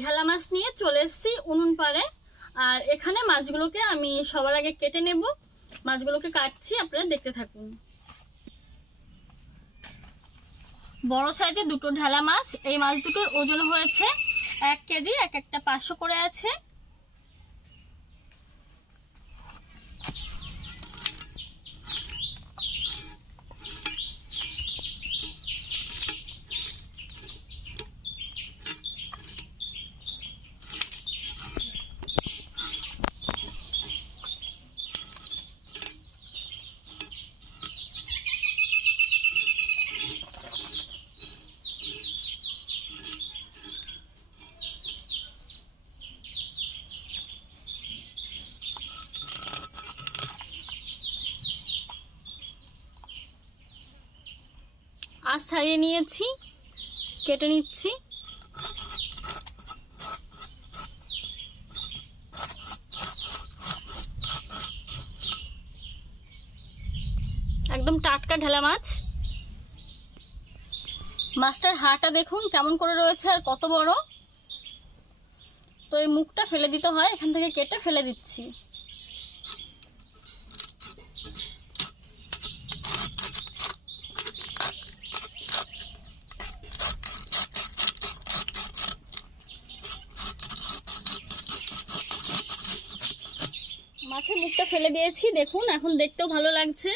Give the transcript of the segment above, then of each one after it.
ঢেলা মাছ নিয়ে চলে এসেছি উনুন পাড়ে। আর এখানে মাছগুলোকে আমি সবার আগে কেটে নেব। মাছগুলোকে কাটছি, আপনারা দেখতে থাকুন। বড় সাইজের দুটো ঢেলা মাছ। এই মাছ দুটোর ওজন হয়েছে 1 কেজি, একটা 500 করে আছে। আঁশ ছাড়িয়ে নিয়েছি, কেটে নিচ্ছি। একদম টাটকা ঢেলা মাছ। মাছটার হাড়টা দেখুন কেমন করে রয়েছে আর কত বড়। তো এই মুখটা ফেলে দিতে হয়, এখান থেকে কেটে ফেলে দিচ্ছি। মাছের মুখটা ফেলে দিয়েছি, দেখুন এখন দেখতেও ভালো লাগছে।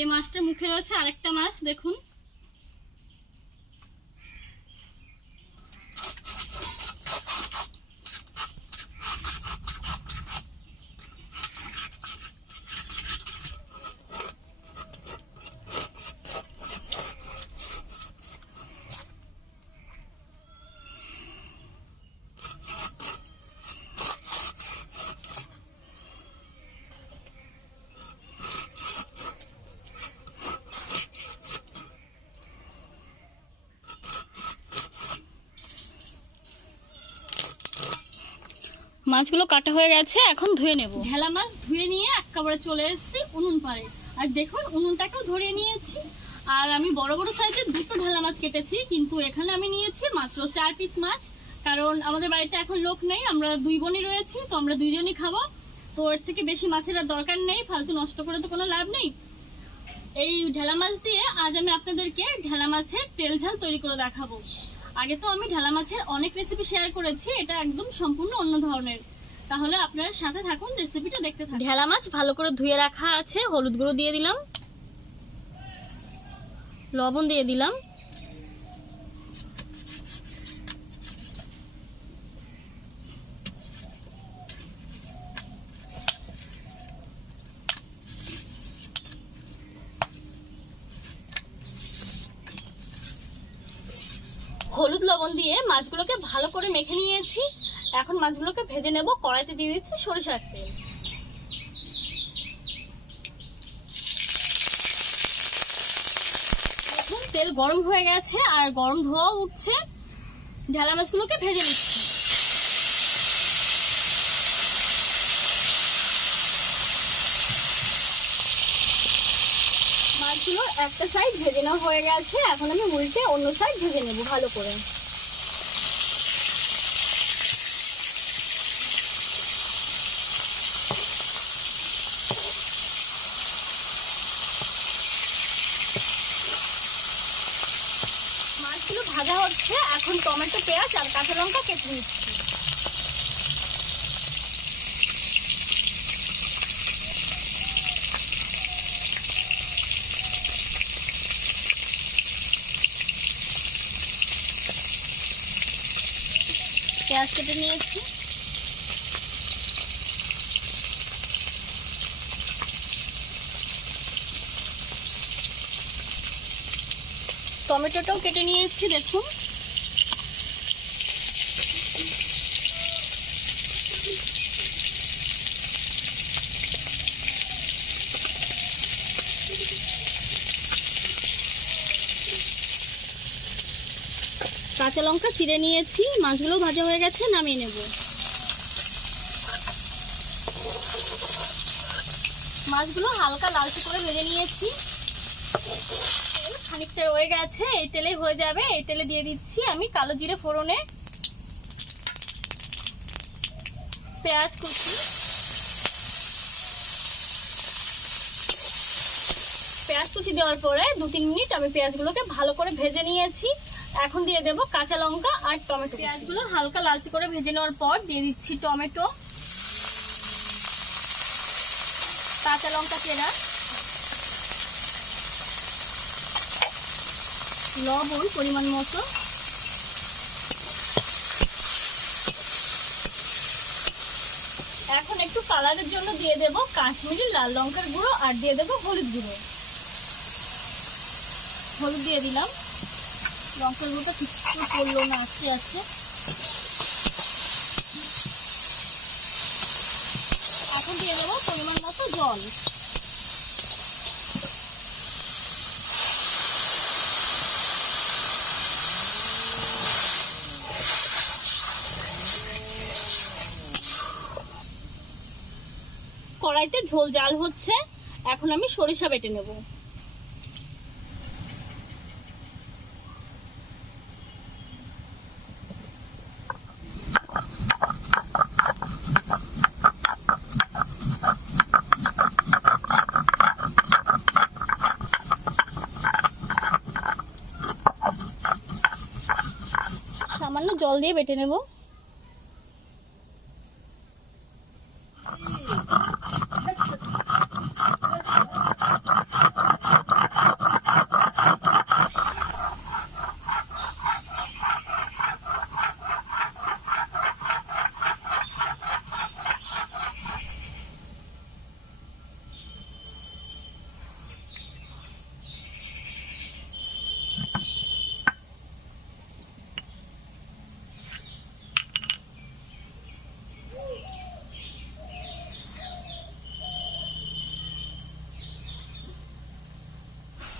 এই মাছটার মুখে রয়েছে আরেকটা মাছ, দেখুন। মাছগুলো কাটা হয়ে গেছে, এখন ধুয়ে নেব। ঢেলা মাছ ধুয়ে নিয়ে একেবারে চলে এসেছি উনুন পাড়ে। আর দেখুন উনুনটাকেও ধরিয়ে নিয়েছি। আর আমি বড় বড় সাইজের দুটো ঢেলা মাছ কেটেছি, কিন্তু এখানে আমি নিয়েছি মাত্র 4 পিস মাছ। কারণ আমাদের বাড়িতে এখন লোক নেই, আমরা 2 বোনই রয়েছি, তো আমরা 2 জনই খাবো। তো এর থেকে বেশি মাছের আর দরকার নেই, ফালতু নষ্ট করে তো কোনো লাভ নেই। এই ঢেলা মাছ দিয়ে আজ আমি আপনাদেরকে ঢেলা মাছের তেল ঝাল তৈরি করে দেখাবো। আগে তো আমি ঢেলা মাছের অনেক রেসিপি শেয়ার করেছি, এটা একদম সম্পূর্ণ অন্য ধরনের। তাহলে আপনারা সাথে থাকুন, রেসিপিটা দেখতে থাকুন। ঢেলা মাছ ভালো করে ধুয়ে রাখা আছে, হলুদ গুঁড়ো দিয়ে দিলাম, লবণ দিয়ে দিলাম, হলুদ লবণ দিয়ে মাছগুলোকে ভালো করে মেখে নিয়েছি। এখন মাছগুলোকে ভেজে নেব। কড়াইতে দিয়ে দিচ্ছি সরিষার তেল। এখন তেল গরম হয়ে গেছে আর গরম ধোঁয়া উঠছে। ঢেলা মাছগুলোকে ভেজে নিচ্ছি। মাছগুলো একটা সাইড ভেজে নেওয়া হয়ে গেছে, এখন আমি উল্টে অন্য সাইড ভেজে নেব ভালো করে। মাছগুলো ভাজা হচ্ছে, এখন টমেটো, পেঁয়াজ আর কাঁচা লঙ্কা কেটে নিচ্ছি। পেঁয়াজ কেটে নিয়েছি, টমেটোটাও কেটে নিয়েছি। দেখুন কাঁচা লঙ্কা চিড়ে নিয়েছি, মাছগুলো ভাজা হয়ে গেছে, নামিয়ে নেব। মাছগুলো হালকা লালচে করে ভেজে নিয়েছি, খানিকটা রয়ে গেছে, এই তেলেই হয়ে যাবে। এই তেলে দিয়ে দিচ্ছি আমি কালো জিরে ফোড়নে, পেঁয়াজ কুচি, পেঁয়াজ কুচি দেওয়ার পরে 2-3 মিনিট আমি পেঁয়াজগুলোকে ভালো করে ভেজে নিয়েছি। এখন দিয়ে দেব কাঁচা লঙ্কা আর টমেটো। পেঁয়াজগুলো হালকা লালচে করে ভেজে নেওয়ার পর দিয়ে দিচ্ছি টমেটো, কাঁচা লঙ্কা চেরা, লবণ পরিমাণ মতো, এখন একটু কালারের জন্য দিয়ে দেব কাশ্মীরি লাল লঙ্কার গুঁড়ো আর দিয়ে দেব হলুদ গুঁড়ো। হলুদ দিয়ে দিলাম, লঙ্কার গুঁড়োটা ঠিক করলো না, আছে। এখন দিয়ে দেবো পরিমাণ মতো জল। কড়াইতে ঝোল জাল হচ্ছে, এখন আমি সরিষা বেটে নেব। সামান্য জল দিয়ে বেটে নেব।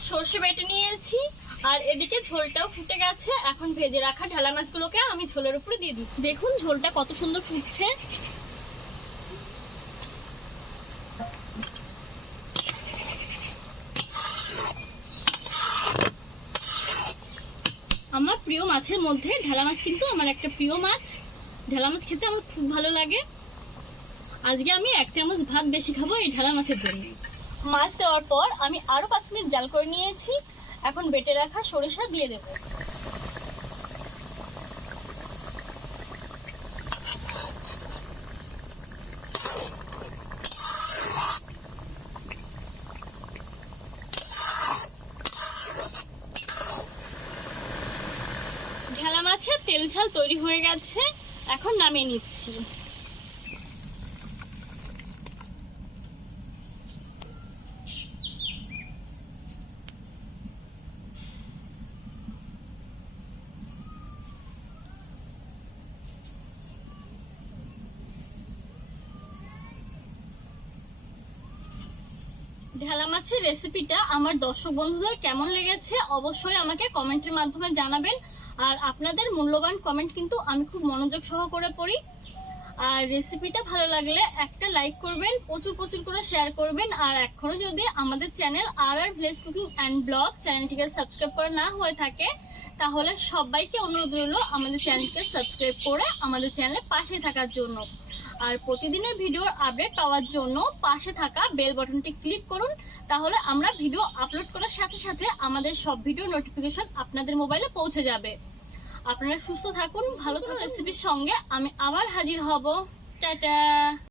সরষে বেটে নিয়েছি আর এদিকে ঝোলটাও ফুটে গেছে। এখন ভেজে রাখা ঢেলা মাছগুলোকে আমি ঝোলের উপরে দিয়ে দিই। দেখুন ঝোলটা কত সুন্দর ফুটছে। আমার প্রিয় মাছের মধ্যে ঢেলা মাছ কিন্তু আমার একটা প্রিয় মাছ। ঢেলা মাছ খেতে আমার খুব ভালো লাগে। আজকে আমি 1 চামচ ভাত বেশি খাবো এই ঢেলা মাছের জন্য। মাছ দেওয়ার পর আমি আরো 5 মিনিট জাল করে নিয়েছি। এখন বেটে রাখা সরিষা দিয়ে দেব। ঢেলা মাছের তেল ঝাল তৈরি হয়ে গেছে, এখন নামিয়ে নিচ্ছি। ঢেলা মাছের রেসিপিটা আমার দর্শক বন্ধুদের কেমন লেগেছে অবশ্যই আমাকে কমেন্টের মাধ্যমে জানাবেন। আর আপনাদের মূল্যবান কমেন্ট কিন্তু আমি খুব মনোযোগ সহকারে পড়ি। আর রেসিপিটা ভালো লাগলে একটা লাইক করবেন, প্রচুর প্রচুর করে শেয়ার করবেন। আর এখনো যদি আমাদের চ্যানেল আর ভিলেজ কুকিং অ্যান্ড ব্লগ চ্যানেলটিকে সাবস্ক্রাইব করা না হয়ে থাকে তাহলে সবাইকে অনুরোধ রইল আমাদের চ্যানেলকে সাবস্ক্রাইব করে আমাদের চ্যানেলে পাশে থাকার জন্য। আর প্রতিদিনের ভিডিওর আপডেট পাওয়ার জন্য পাশে থাকা বেল বাটনটি ক্লিক করুন, তাহলে আমরা ভিডিও আপলোড করার সাথে সাথে আমাদের সব ভিডিও নোটিফিকেশন আপনাদের মোবাইলে পৌঁছে যাবে। আপনারা সুস্থ থাকুন, ভালো থাকুন। রেসিপির সঙ্গে আমি আবার হাজির হব। টাটা।